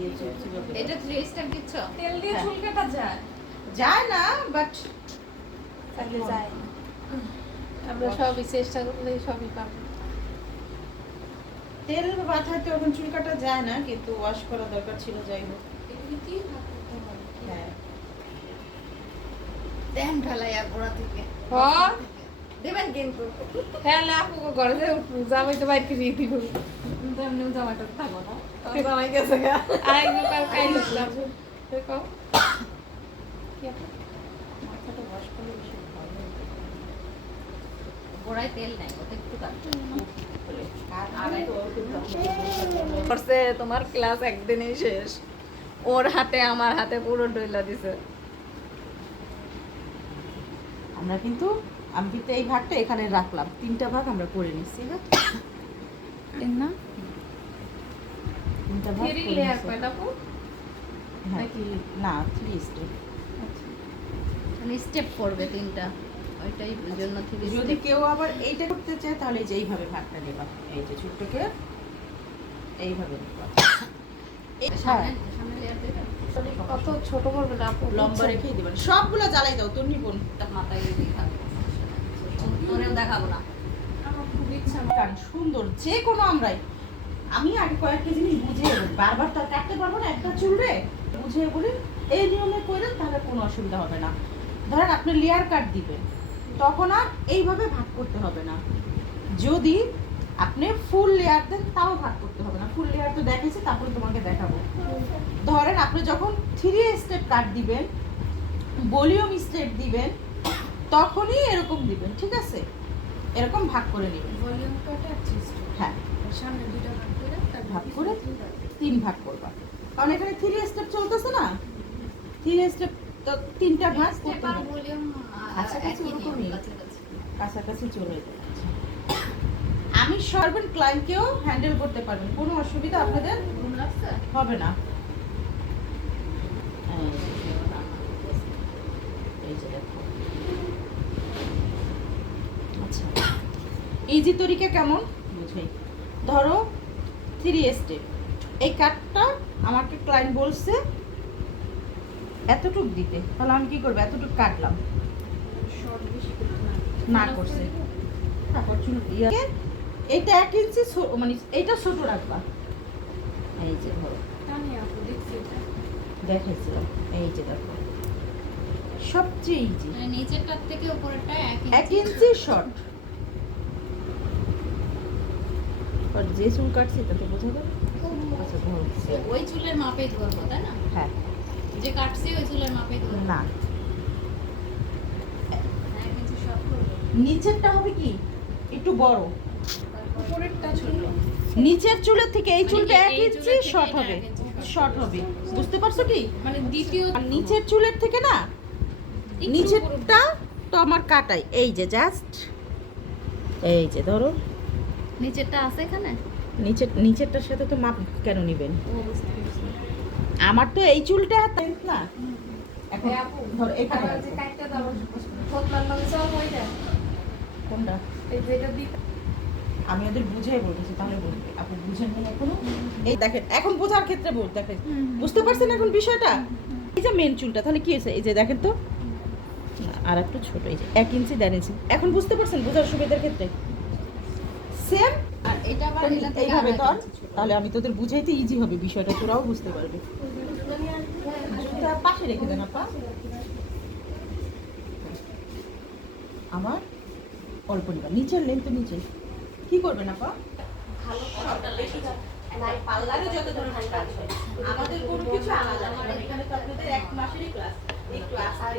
দিয়ে চুলো এটা 3 স্টেপ দিচ্ছ? তেল দিয়ে চুল কাটা যায়? যায় না, বাট তাহলে যায়। আমরা সবই চেষ্টা করলে সবই পাবো। তেল মাথায় তো এখন চুল কাটা যায় না, কিন্তু ওয়াশ করা দরকার ছিল, যাই হোক। এমনিতেই ভাগ করতে হবে। হ্যাঁ, দেন ঢালাইয়া গোড়া থেকে। হ্যাঁ দেবেন কিন্তু। হ্যাঁ আপু ঘরে যাই উঠবো, জামাই তো বাইরে দিয়ে দিব। কিন্তু এমনিও জামাটা থাকবো না। তখন জামাই গেছে গা। আই কাল কাই লাগলাম দেখো কি আপু মাথাটা ওয়াশ করলে বেশি ভালো হতো। গোড়ায় তেল নাই, ওতে একটু কাটতে। করছে তোমার ক্লাস একদিনই শেষ। ওর হাতে আমার হাতে পুরো ডইলা দিছে। আমরা কিন্তু আমি কিন্তু এই ভাগটা এখানে রাখলাম, 3টা ভাগ আমরা করে নিচ্ছি। হ্যাঁ, না 3টা ভাগ থ্রি করে লেয়ার নিচ্ছি। কয়টা আপু? হ্যাঁ, না 3 স্টেপ। মানে স্টেপ করবে 3টা, ওইটাই জন্য 3 যদি স্টেপ। কেউ আবার এইটা করতে চায় তাহলে এই যে এইভাবে ভাগটা নেবা, এই যে চুলটাকে এইভাবে নেবা। সামনে সামনে লেয়ার দেবে। কত ছোট করবে না আপু? লম্বা রেখেই দেবেন, সবগুলো জ্বালাই দাও তোর নিবন। মাথায় দিয়ে থাকবে। তোরেও দেখাবো না। আমার খুব ইচ্ছা। গান সুন্দর যে কোনো আমরাই, আমি আগে কয়েকটা জিনিস বুঝিয়ে বলি, বারবার তো আর কাটতে পারবো না একটা চুল রে, বুঝিয়ে বলি এই নিয়মে করেন তাহলে কোনো অসুবিধা হবে না। ধরেন আপনি লেয়ার কাট দিবেন, তখন আর এইভাবে ভাগ করতে হবে না। যদি আপনি ফুল লেয়ার দেন তাও ভাগ করতে হবে না। ফুল লেয়ার তো দেখেছি, তারপরে তোমাকে দেখাবো। ধরেন আপনি যখন 3 স্টেপ কাট দিবেন, ভলিউম স্টেপ দিবেন, তখনই এরকম দিবেন, ঠিক আছে? এরকম ভাগ করে নেবেন। ভলিউম কাটা আর চেস্ট। হ্যাঁ, সামনে দুটো ভাগ করে তার ভাগ করে 3 ভাগ করবা, কারণ এখানে 3 স্টেপ চলতেছে না। 3 স্টেপ তো 3টা ভাগ স্টেপ করতে আর হবে, ভলিউম কাছাকাছি একই ওরকমই। নিয়ম, কাছাকাছি। কাছাকাছি চলে যাচ্ছে। আমি সর্বেন ক্লায়েন্টকেও হ্যান্ডেল করতে পারবেন, কোনো অসুবিধা আপনাদের ঘুম লাগছে? হবে না। এই যে দেখো, আচ্ছা ইজি তরিকা কেমন বুঝাই। ধরো 3 স্টেপ, এই কাটটা আমাকে ক্লায়েন্ট বলছে এতটুক দিতে, তাহলে আমি কি করবো, এতটুক কাটলাম, শর্ট বেশি করতে না। না করছে। তারপর চুল ইয়াকে এইটা 1 ইঞ্চি মানে এইটা ছোট রাখবা। এই যে ধরো টানি আপু দেখছি এটা। দেখাইছিলাম, এই যে দেখো সবচেয়ে ইজি, মানে নিচেরটার থেকে উপরেরটা 1 ইঞ্চি শর্ট। আর যে চুল কাটছি তাতে বোঝা যাবে। আচ্ছা ধরো, ওই চুলের মাপেই ধরবো, তাই না? হ্যাঁ যে কাটছি ওই চুলের মাপেই ধরবো। না, হ্যাঁ, কিছু শর্ট করবো। নিচেরটা হবে কি একটু বড়, উপরেরটা ছোট। নিচের চুলের থেকে এই মানে চুলটা এই 1 চুলের ইঞ্চি থেকে শর্ট এটা হবে, 1 ইঞ্চি short শর্ট হবে, বুঝতে পারছো কি? মানে দ্বিতীয় আর নিচের চুলের থেকে না, নিচেরটা তো আমার কাটাই, এই যে জাস্ট এই যে ধরো নিচেরটা আছে এখানে? নিচেরটার সাথে তো মাপ কেন নিবেন? ও বুঝতে পেরেছি। আমার তো এই চুলটা না, এখন এই আপু ধরো এখানে আবার যে কাটতে দাও ফতলার লগে চল হয়ে যায়। কোনটা এই যে এটা দিতে আমি ওদের বুঝাই বলতেছি, তাহলে বলবে আপনি বুঝেন না এখনো। এই দেখেন এখন বোঝার ক্ষেত্রে বল দেখেন, বুঝতে পারছেন এখন বিষয়টা? এই যে মেন চুলটা তাহলে কি হয়েছে, এই যে দেখেন তো না, আর একটু ছোট, এই যে 1 ইঞ্চি 1.5 ইঞ্চি, এখন বুঝতে পারছেন বোঝার সুবিধার ক্ষেত্রে? সেম আর এটা আবার এটা থেকে এইভাবে আরেক ধর, ইঞ্চি ছোট। তাহলে আমি তোদের বুঝাইতে ইজি হবে বিষয়টা, তোরাও বুঝতে পারবে। জুতা পাশে রেখে দেন আপা, আমার অল্প নিবা, নিচের লেন্থ নিচে কি করবেন আপা? পার্লারে যত ধরনের কাজ হয় আমাদের কোনো কিছু আলাদা না, এখানে তো আপনাদের 1 মাসেরই ক্লাস, একটু আস্তে